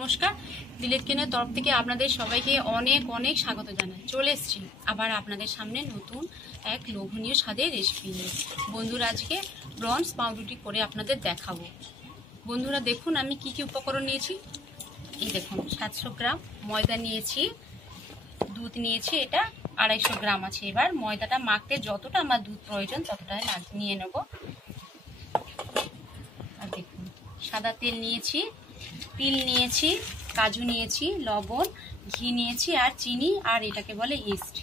নমস্কার, ডিলেট কেনের তরফ থেকে আপনাদের সবাইকে অনেক অনেক স্বাগত জানাই। চলে এসেছি আবার আপনাদের সামনে নতুন এক লোভনীয় স্বাদের রেসিপি নিয়ে। বন্ধুরা, আজকে ব্রঞ্চ পাউরুটি করে আপনাদের দেখাবো। বন্ধুরা দেখুন আমি কি কি উপকরণ নিয়েছি। এই দেখুন 700 গ্রাম ময়দা নিয়েছি, দুধ নিয়েছি, এটা 250 গ্রাম আছে। এবার ময়দাটা মাখতে যতটা আমার দুধ প্রয়োজন ততটাই নিয়ে নেব। আর দেখুন সাদা তেল নিয়েছি, তিল নিয়েছি, কাজু নিয়েছি, লবণ, ঘি নিয়েছি, আর চিনি, আর এটাকে বলে ইস্ট।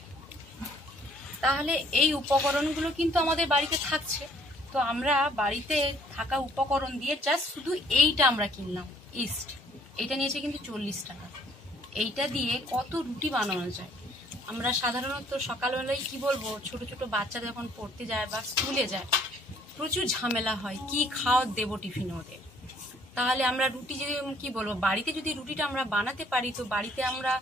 তাহলে এই উপকরণগুলো কিন্তু আমাদের বাড়িতে থাকছে, তো আমরা বাড়িতে থাকা উপকরণ দিয়ে জাস্ট শুধু এইটা আমরা কিনলাম, ইস্ট। এটা নিয়েছে কিন্তু 40 টাকা। এইটা দিয়ে কত রুটি বানানো যায়। আমরা সাধারণত সকালবেলায় কি বলবো, ছোট ছোট বাচ্চা যখন পড়তে যায় বা স্কুলে যায় প্রচুর ঝামেলা হয়, কি খাওয়া দেবো টিফিনে ওদের। তাহলে আমরা রুটি যদি কি বলবো, বাড়িতে যদি রুটিটা আমরা বানাতে পারি, তো বাড়িতে আমরা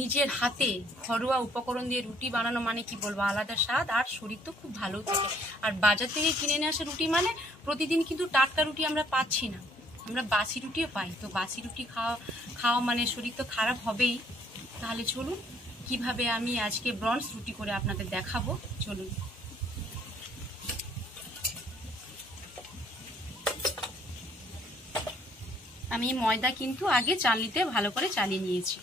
নিজের হাতে ঘরোয়া উপকরণ দিয়ে রুটি বানানো মানে কি বলবো আলাদা স্বাদ, আর শরীর তো খুব ভালো থাকে। আর বাজার থেকে কিনে নিয়ে আসা রুটি মানে প্রতিদিন কিন্তু টাটকা রুটি আমরা পাচ্ছি না, আমরা বাসি রুটিও পাই। তো বাসি রুটি খাওয়া মানে শরীর তো খারাপ হবেই। তাহলে চলুন কিভাবে আমি আজকে ব্রঞ্চ রুটি করে আপনাদের দেখাবো, চলুন। আমি ময়দা কিন্তু আগে চালনিতে ভালো করে চালিয়ে নিয়েছি।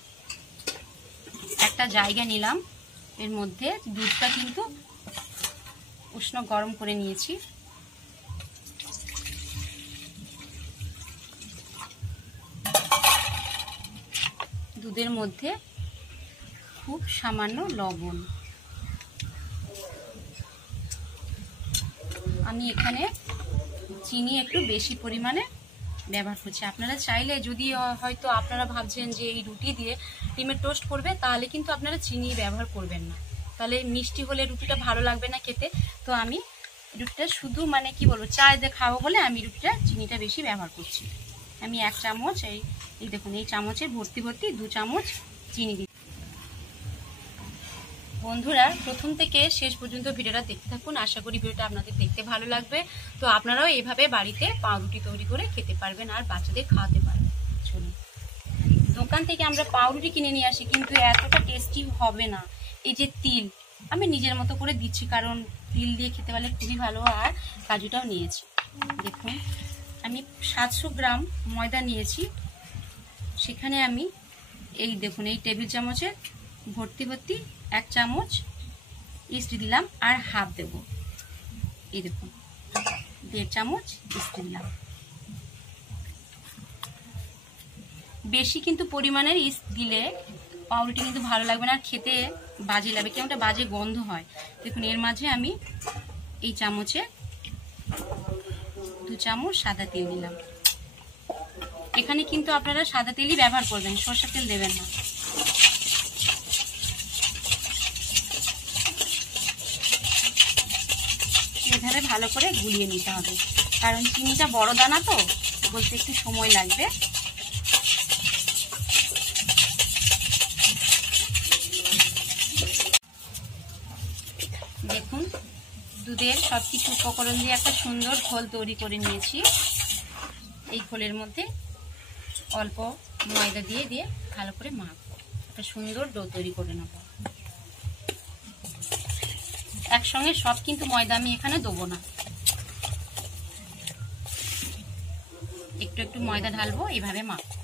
একটা জায়গা নিলাম, এর মধ্যে দুধটা কিন্তু উষ্ণ গরম করে নিয়েছি। দুধের মধ্যে খুব সামান্য লবণ। আমি এখানে চিনি একটু বেশি পরিমাণে ব্যবহার করছি। আপনারা চাইলে যদি হয়তো আপনারা ভাবছেন যে এই রুটি দিয়ে ডিমের টোস্ট করবে, তাহলে কিন্তু আপনারা চিনি ব্যবহার করবেন না, তাহলে মিষ্টি হলে রুটিটা ভালো লাগবে না খেতে। তো আমি রুটিটা শুধু মানে কি বলবো চা দিয়ে খাবো বলে আমি রুটিটা চিনিটা বেশি ব্যবহার করছি। আমি 1 চামচ এই দেখুন এই চামচের ভর্তি 2 চামচ চিনি দিই। বন্ধুরা প্রথম থেকে শেষ পর্যন্ত ভিডিওটা দেখতে থাকুন, আশা করি ভিডিওটা আপনাদের দেখতে ভালো লাগবে। তো আপনারাও এইভাবে বাড়িতে পাউরুটি তৈরি করে খেতে পারবেন আর বাচ্চাদের খাওয়াতে পারবেন। চলুন, দোকান থেকে আমরা পাউরুটি কিনে নিয়ে আসি কিন্তু এতটা টেস্টি হবে না। এই যে তিল আমি নিজের মতো করে দিচ্ছি, কারণ তিল দিয়ে খেতে পারলে খুবই ভালো। আর কাজুটাও নিয়েছি। দেখুন আমি 700 গ্রাম ময়দা নিয়েছি, সেখানে আমি এই দেখুন এই টেবিল চামচের ভর্তি 1 চামচ ইস্ট দিলাম, আর হাফ দেব এই দেখুন 1.5 চামচ ইস্ট দিলাম। বেশি কিন্তু পরিমাণের ইস্ট দিলে পাউরুটি কিন্তু ভালো লাগবে না, খেতে বাজে লাগবে, কেমনটা বাজে গন্ধ হয়। দেখুন এর মাঝে আমি এই চামচে 2 চামচ সাদা তেল দিলাম। এখানে কিন্তু আপনারা সাদা তেলই ব্যবহার করবেন, সরষের তেল দেবেন না। এভাবে ভালো করে গুলিয়ে নিতে হবে, কারণ চিনিটা বড় দানা তো বলতে একটু সময় লাগবে। দেখুন দুধের সবকিছু উপকরণ দিয়ে একটা সুন্দর ঘোল তৈরি করে নিয়েছি। এই ঘোলের মধ্যে অল্প ময়দা দিয়ে ভালো করে মাখবো, একটা সুন্দর ডো তৈরি করে নেব। একসঙ্গে সব কিন্তু ময়দা আমি এখানে দেবো না, একটু একটু ময়দা ঢালবো, এইভাবে মাখবো।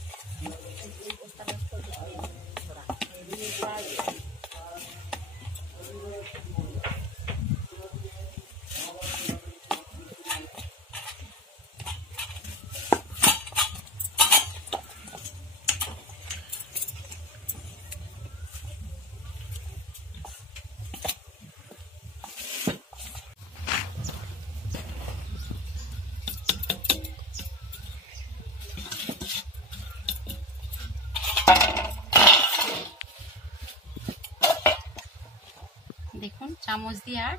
দেখুন চামচ দিয়ে আর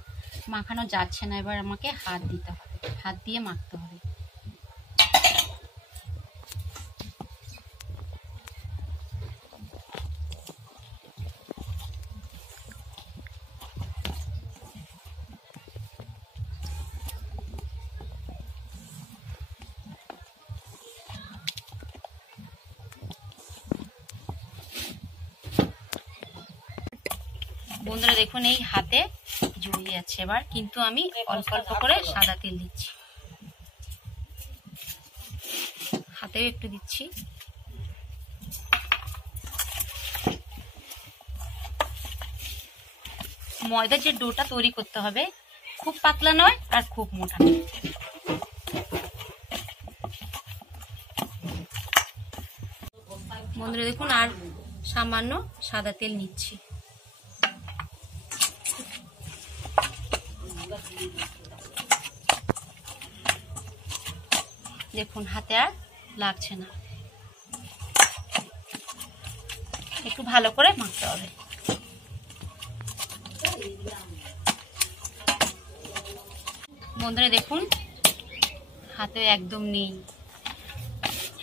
মাখানো যাচ্ছে না, এবার আমাকে হাত দিতে হবে, হাত দিয়ে মাখতে হবে। বন্ধুরা দেখুন এই হাতে জড়িয়ে যাচ্ছে, এবার কিন্তু আমি অল্প অল্প করে সাদা তেল দিচ্ছি, হাতেও একটু দিচ্ছি। ময়দার যে ডোটা তৈরি করতে হবে খুব পাতলা নয় আর খুব মোটা নয়। বন্ধুরা দেখুন আর সামান্য সাদা তেল নিচ্ছি। দেখুন হাতে আর লাগছে না, একটু ভালো করে মাখতে হবে। বন্ধুরা দেখুন হাতে একদম নেই,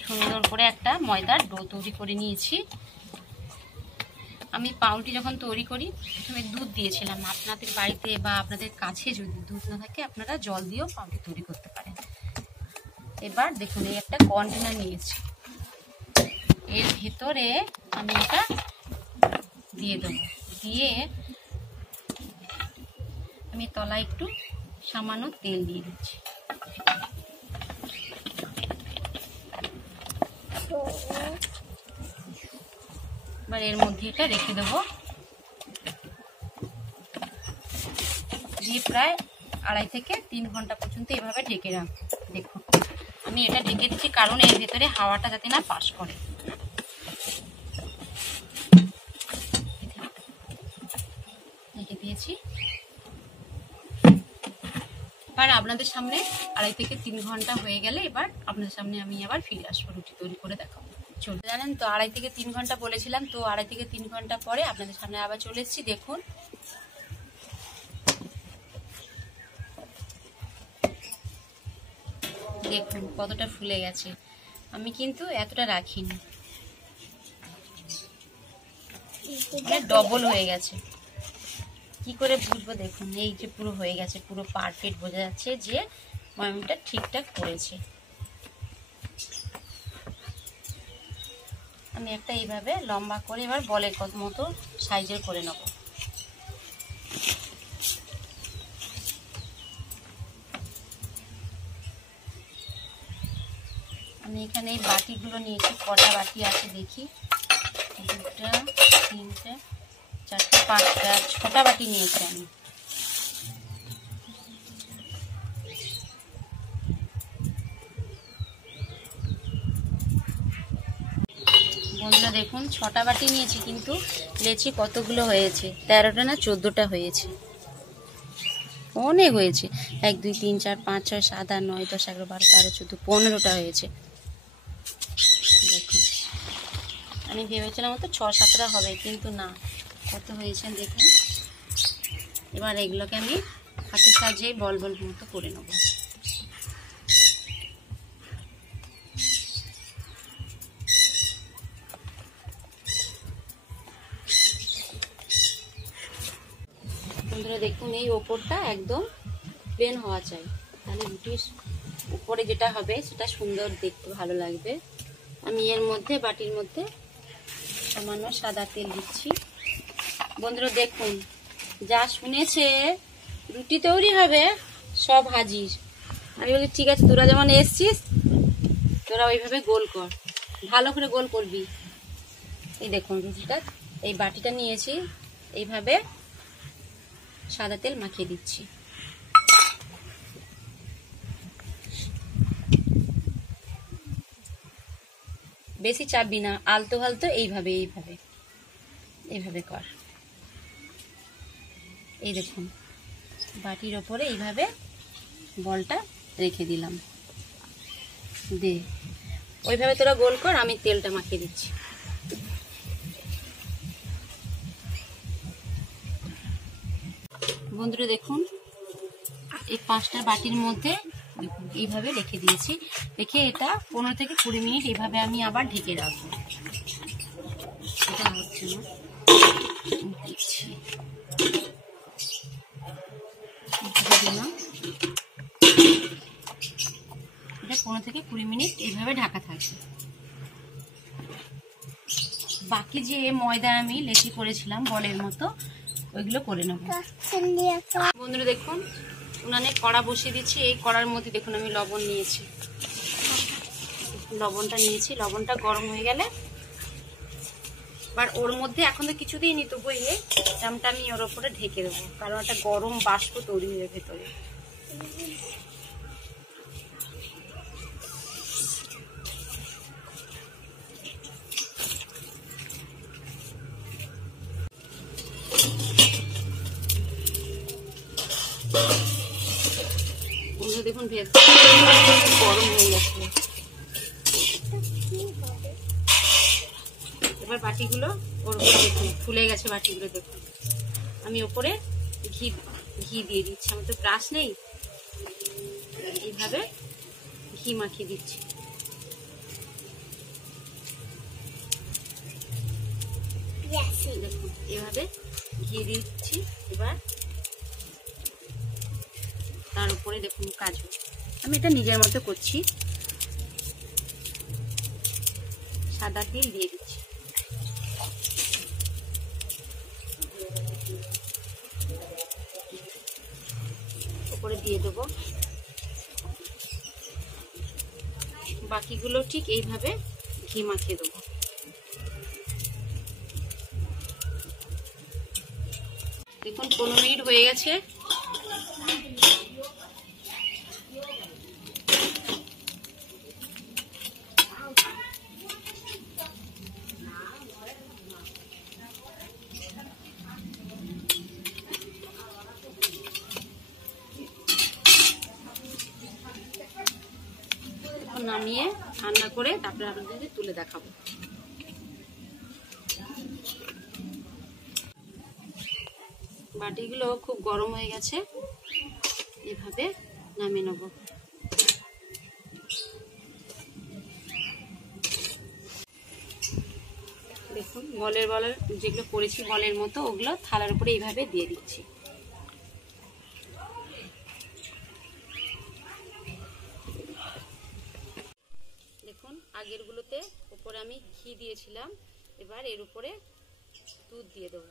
সুন্দর করে একটা ময়দার ডো তৈরি করে নিয়েছি। আমি পাউরুটি যখন তৈরি করি প্রথমে দুধ দিয়েছিলাম। আপনাদের বাড়িতে বা আপনাদের কাছে যদি দুধ না থাকে আপনারা জল দিয়েও পাউরুটি তৈরি করতে পারেন। এবার দেখুন এই একটা কন্টেনার নিয়েছি, এর ভেতরে আমি এটা দিয়ে দেবো, দিয়ে আমি তলায় একটু সামান্য তেল দিয়ে দিচ্ছি। এবার এর মধ্যে এটা রেখে দেবো, দিয়ে প্রায় 2.5 থেকে 3 ঘন্টা পর্যন্ত এভাবে ঢেকে রাখবো। দেখুন আমি এটা ঢেকে দিচ্ছি কারণ এর ভেতরে হাওয়াটা যাতে না পাস করে। ঢেকে দিয়েছি। এবার আপনাদের সামনে 2.5 থেকে 3 ঘন্টা হয়ে গেলে এবার আপনাদের সামনে আমি আবার ফিরে আসবো রুটি তৈরি করে দেখাবো। চলতে জানেন তো 2.5 থেকে 3 ঘন্টা বলেছিলাম, তো 2.5 থেকে 3 ঘন্টা পরে আপনাদের সামনে আবার চলে এসেছি। দেখুন দেখুন কতটা ফুলে গেছে, আমি কিন্তু এতটা রাখিনি, ডবল হয়ে গেছে। কি করে বুঝবো? দেখুন এই যে পুরো হয়ে গেছে, পুরো পারফেক্ট বোঝা যাচ্ছে যে ময়ামটা ঠিকঠাক করেছে। আমি একটা এইভাবে লম্বা করে এবার বলের মতো সাইজের করে নেব। আমি এখানে এই বাটিগুলো নিয়েছি, কটা বাটি আছে দেখি, 2টা 3টে 4টে 5টা 6টা বাটি নিয়েছি আমি। বন্ধুরা দেখুন 6টা বাটি নিয়েছি, কিন্তু লেচি কতগুলো হয়েছে, 13টা না 14টা হয়েছে, অনেক হয়েছে। 1 2 3 4 5 6 7 8 9 10 11 12 13 14 15টা হয়েছে। দেখুন আমি ভেবেছিলাম হয়তো 6-7টা হবে, কিন্তু না, কত হয়েছে দেখুন। এবার এগুলোকে আমি হাতের সাহায্যে বল বল মতো করে নেব। বন্ধুরা দেখুন এই ওপরটা একদম প্লেন হওয়া চাই, তাহলে রুটির উপরে যেটা হবে সেটা সুন্দর দেখতে ভালো লাগবে। আমি এর মধ্যে বাটির মধ্যে সামান্য সাদা তেল দিচ্ছি। বন্ধুরা দেখুন যা শুনেছে রুটি তৈরি হবে সব হাজির। আমি বলি ঠিক আছে, তোরা যেমন এসছিস তোরা ওইভাবে গোল কর, ভালো করে গোল করবি। এই দেখুন রুটিটা, এই বাটিটা নিয়েছি, এইভাবে সাদা তেল মাখিয়ে দিচ্ছি। বেশি চাপবি না, আলতো ফালতো এইভাবে এইভাবে এইভাবে কর। এই দেখুন বাটির ওপরে এইভাবে বলটা রেখে দিলাম, দে ওইভাবে তোরা গোল কর, আমি তেলটা মাখিয়ে দিচ্ছি। বন্ধুরা দেখুন এই 5টা বাটির মধ্যে দেখুন এইভাবে রেখে দিয়েছি, রেখে এটা 15 থেকে 20 মিনিট এইভাবে আমি আবার ঢেকে রাখবো। এটা হচ্ছে না, দিচ্ছি দিলাম, এটা 15 থেকে 20 মিনিট এইভাবে ঢাকা থাকবে। বাকি যে ময়দা আমি লেচি করেছিলাম বলের মতো, ওইগুলো করে নেব। বন্ধুরা দেখুন উনানে কড়া বসিয়ে দিচ্ছি। এই কড়ার মধ্যে দেখুন আমি লবণ নিয়েছি, লবণটা গরম হয়ে গেলে এবার ওর মধ্যে এখন তো কিছু দিইনি, তবু এই জামটা আমি ওর উপরে ঢেকে দেবো, কারণ একটা গরম বাষ্প তৈরি হয়ে ভেতরে। দেখুন ভেজ গরম হয়ে গেছে। এবার বাটিগুলো ওর উপরে দেখুন ফুলে গেছে বাটিগুলো। দেখুন আমি ওপরে ঘি দিয়ে দিচ্ছি, আমার তো ব্রাশ নেই, এইভাবে ঘি মাখিয়ে দিচ্ছি। দেখুন এভাবে ঘি দিচ্ছি। এবার তার উপরে দেখুন কাজু, আমি এটা নিজের মতো করছি, সাদা তিল দিয়ে দিচ্ছি। উপরে দিয়ে দেবো। বাকিগুলো ঠিক এইভাবে ঘি মাখিয়ে দেবো। দেখুন 15 মিনিট হয়ে গেছে। নামিয়ে ঠান্ডা করে তারপরে আপনাদের তুলে দেখাবো। বাটিগুলো খুব গরম হয়ে গেছে, এভাবে নামিয়ে নেব। দেখুন বলের যেগুলো করেছি বলের মতো, ওগুলো থালার উপরে এইভাবে দিয়ে দিচ্ছি। দেখুন আগেরগুলোতে উপরে আমি ঘি দিয়েছিলাম, এবার এর উপরে দুধ দিয়ে দেবো।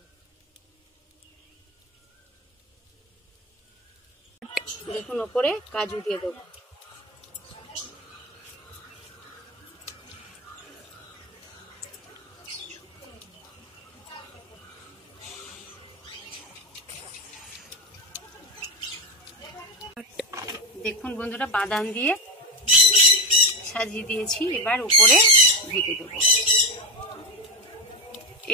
দেখুন উপরে কাজু দিয়ে দেবো। দেখুন বন্ধুরা বাদাম দিয়ে সাজিয়ে দিয়েছি, এবার উপরে ঢেকে দেবো।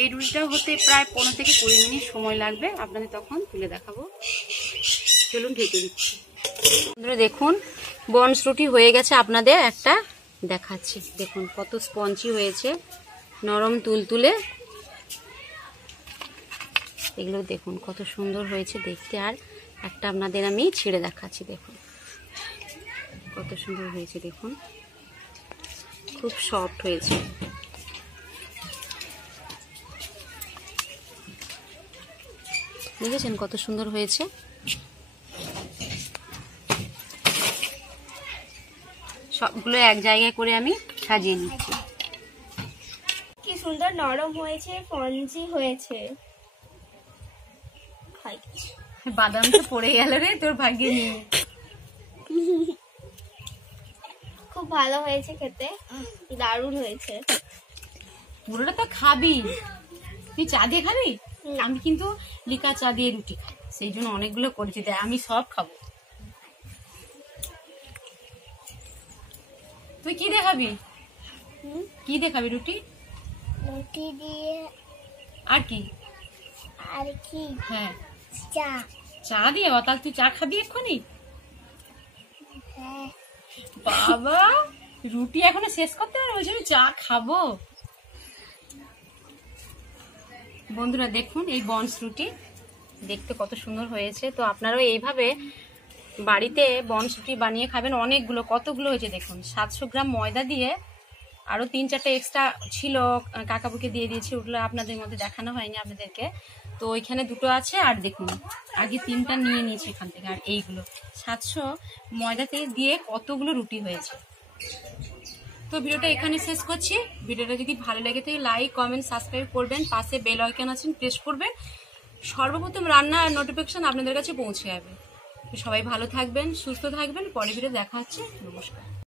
এই রুটিটা হতে প্রায় 15 থেকে 20 মিনিট সময় লাগবে, আপনাদের তখন তুলে দেখাবো। চলুন ঢেকে দিচ্ছি। বন্ধুরা দেখুন বনস রুটি হয়ে গেছে, আপনাদের একটা দেখাচ্ছি। দেখুন কত স্পঞ্জি হয়েছে, নরম তুলতুলে। এগুলো দেখুন কত সুন্দর হয়েছে দেখতে। আর একটা আপনাদের আমি ছিঁড়ে দেখাচ্ছি, দেখুন কত সুন্দর হয়েছে। দেখুন খুব সফট হয়েছে। দেখেছেন কত সুন্দর হয়েছে। সবগুলো এক জায়গায় করে আমি সাজিয়ে নিচ্ছি। কি সুন্দর নরম হয়েছে, স্পঞ্জি হয়েছে। বাদাম তো পড়ে গেল রে তোর ভাগ্যে নিয়ে। খুব ভালো হয়েছে খেতে, দারুণ হয়েছে। পুরোটা তো খাবি, তুই চা দিয়ে খাবি? আমি কিন্তু লিকা চা দিয়ে রুটি খাই, সেই জন্য অনেকগুলো করেছি, তাই আমি সব খাবো। তুই কি দিয়ে খাবি? কি দিয়ে খাবি রুটি? রুটি দিয়ে। আর কি? আর কি? হ্যাঁ চা। চা দিয়ে? তাহলে তুই চা খাবি এক্ষুনি? হ্যাঁ। বাবা রুটি এখনো শেষ করতে পারবো, বলছি আমি চা খাবো। বন্ধুরা দেখুন এই বনস রুটি দেখতে কত সুন্দর হয়েছে। তো আপনারাও এইভাবে বাড়িতে বনস রুটি বানিয়ে খাবেন। অনেকগুলো, কতগুলো হয়েছে দেখুন। 700 গ্রাম ময়দা দিয়ে আরো 3-4টা এক্সট্রা ছিল, কাকাবুকে দিয়ে দিয়েছি, ওগুলো আপনাদের মধ্যে দেখানো হয়নি আপনাদেরকে। তো ওইখানে 2টো আছে, আর দেখুন আগে 3টা নিয়ে নিয়েছি এখান থেকে। আর এইগুলো 700 ময়দাতে দিয়ে কতগুলো রুটি হয়েছে। তো ভিডিওটা এখানে শেষ করছি। ভিডিওটা যদি ভালো লেগে থাকে লাইক কমেন্ট সাবস্ক্রাইব করবেন, পাশে বেল আইকন আছে প্রেস করবেন। সর্বপ্রথম রান্নার নোটিফিকেশন আপনাদের কাছে পৌঁছে যাবে। তো সবাই ভালো থাকবেন, সুস্থ থাকবেন, পরে ভিডিও দেখা হচ্ছে। নমস্কার।